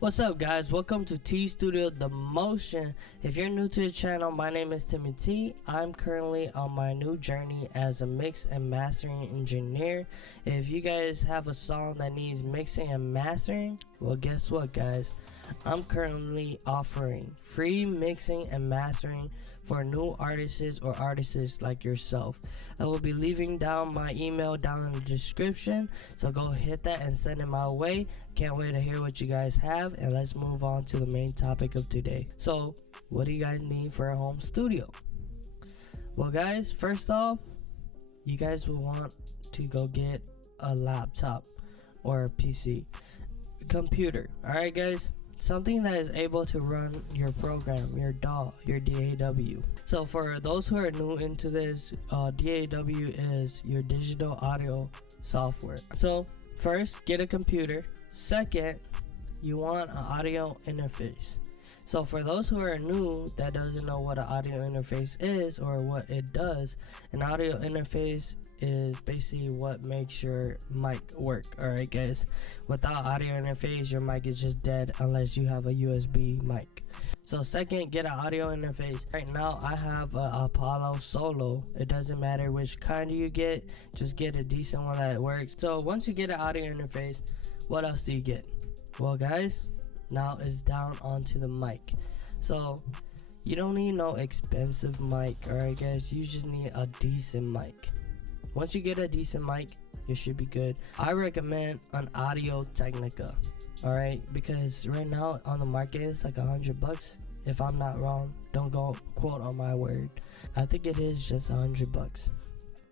What's up, guys? Welcome to T-Studio The Motion. If you're new to the channel, my name is Timmy T. I'm currently on my new journey as a mix and mastering engineer. If you guys have a song that needs mixing and mastering, well, guess what, guys? I'm currently offering free mixing and mastering for new artists or artists like yourself. I will be leaving down my email down in the description, so go hit that and send it my way. Can't wait to hear what you guys have, and let's move on to the main topic of today. So, what do you guys need for a home studio? Well, guys, first off, you guys will want to go get a laptop or a PC, computer. Alright, guys, something that is able to run your program, your DAW, your DAW. So for those who are new into this, DAW is your digital audio software. So first, get a computer. Second, you want an audio interface. So for those who are new that doesn't know what an audio interface is or what it does, an audio interface is basically what makes your mic work. Alright, guys, without audio interface, your mic is just dead unless you have a USB mic. So second, get an audio interface. Right now I have a Apollo Solo. It doesn't matter which kind you get, just get a decent one that works. So once you get an audio interface, what else do you get? Well, guys, now it's down onto the mic. So you don't need no expensive mic. Alright, guys, you just need a decent mic. Once you get a decent mic, you should be good. I recommend an Audio Technica, alright, because right now on the market it's like $100, if I'm not wrong. Don't go quote on my word. I think it is just $100.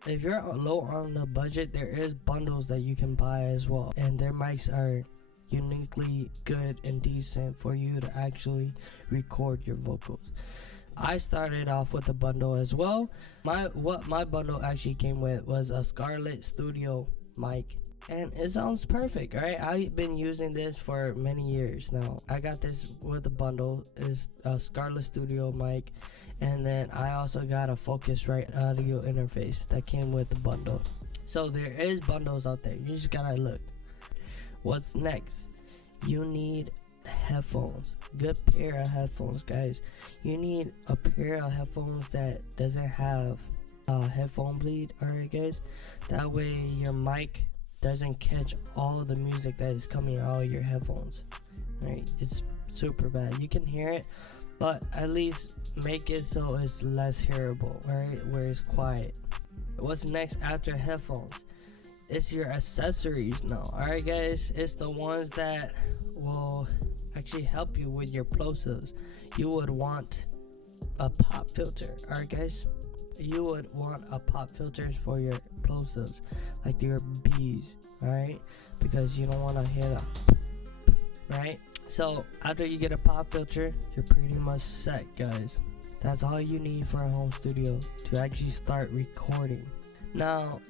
If you're low on the budget, there is bundles that you can buy as well, and their mics are uniquely good and decent for you to actually record your vocals. I started off with a bundle as well. What my bundle actually came with was a Scarlett Studio mic, and it sounds perfect. Right, I've been using this for many years now. I got this with a bundle, is a Scarlett Studio mic, and then I also got a Focusrite audio interface that came with the bundle. So there is bundles out there, you just gotta look. What's next? You need headphones. Good pair of headphones, guys. You need a pair of headphones that doesn't have headphone bleed. Alright, guys, that way your mic doesn't catch all the music that is coming out of your headphones. Right, it's super bad. You can hear it, but at least make it so it's less hearable. Alright, where it's quiet. What's next after headphones? It's your accessories now. Alright, guys, it's the ones that will actually help you with your plosives. You would want a pop filter. Alright, guys, you would want a pop filters for your plosives, like your B's. Alright, because you don't want to hear that. Right, so after you get a pop filter, you're pretty much set, guys. That's all you need for a home studio to actually start recording. Now,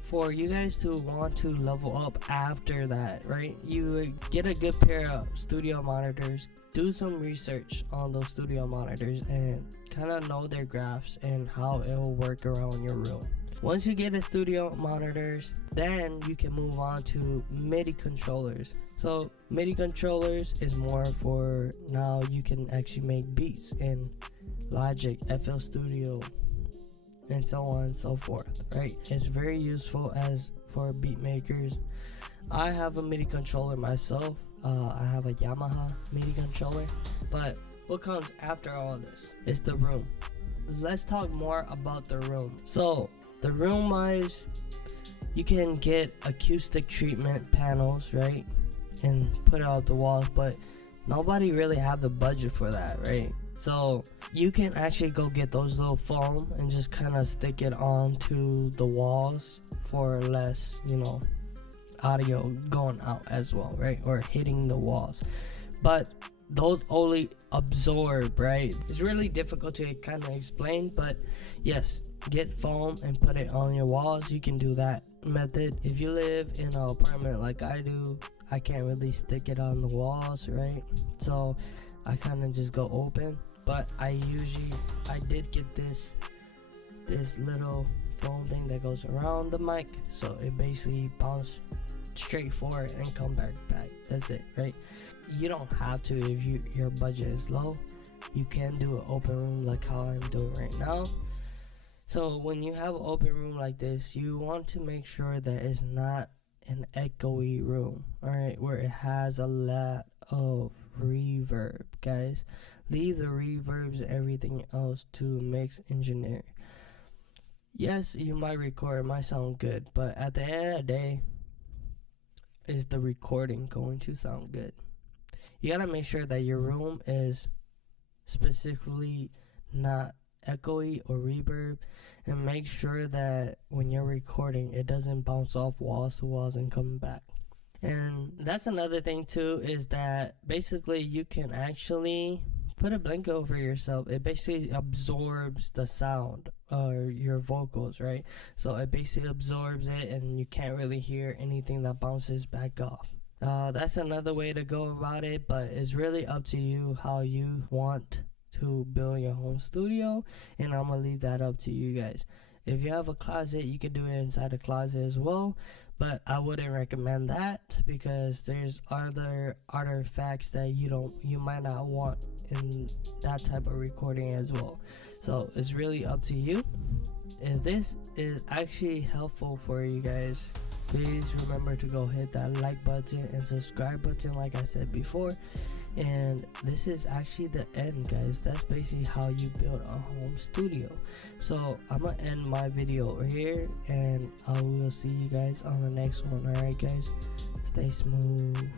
for you guys to want to level up after that, right, you get a good pair of studio monitors. Do some research on those studio monitors and kind of know their graphs and how it will work around your room. Once you get the studio monitors, then you can move on to MIDI controllers. So MIDI controllers is more for now you can actually make beats in Logic, FL Studio, and so on and so forth. Right, it's very useful as for beat makers. I have a MIDI controller myself. I have a Yamaha MIDI controller. But what comes after all this is the room. Let's talk more about the room. So the room wise, you can get acoustic treatment panels, right, and put it out the walls, but nobody really have the budget for that, right? So you can actually go get those little foam and just kind of stick it onto the walls for less, audio going out as well, right, or hitting the walls. But those only absorb, right? It's really difficult to kind of explain, but yes, get foam and put it on your walls. You can do that method. If you live in an apartment like I do, I can't really stick it on the walls, right? So I kind of just go open. But I did get this little foam thing that goes around the mic, so it basically bounces straight forward and come back. That's it, right? you don't have to. If your budget is low, you can do an open room like how I'm doing right now. So when you have an open room like this, you want to make sure that it's not an echoey room, alright, where it has a lot of reverb. Guys, leave the reverbs and everything else to mix engineer. Yes, you might record, it might sound good, but at the end of the day, is the recording going to sound good? You gotta make sure that your room is specifically not echoey or reverb, and make sure that when you're recording it doesn't bounce off walls to walls and come back. And that's another thing too, is that basically you can actually put a blanket over yourself. It basically absorbs the sound or your vocals, right? So it basically absorbs it and you can't really hear anything that bounces back off. That's another way to go about it, but it's really up to you how you want to build your home studio, and I'm gonna leave that up to you guys. If you have a closet, you can do it inside a closet as well, but I wouldn't recommend that because there's other artifacts that you might not want in that type of recording as well. So it's really up to you. If this is actually helpful for you guys, please remember to go hit that like button and subscribe button like I said before. And this is actually the end, guys. That's basically how you build a home studio. So I'm gonna end my video over here, and I will see you guys on the next one. Alright guys, stay smooth.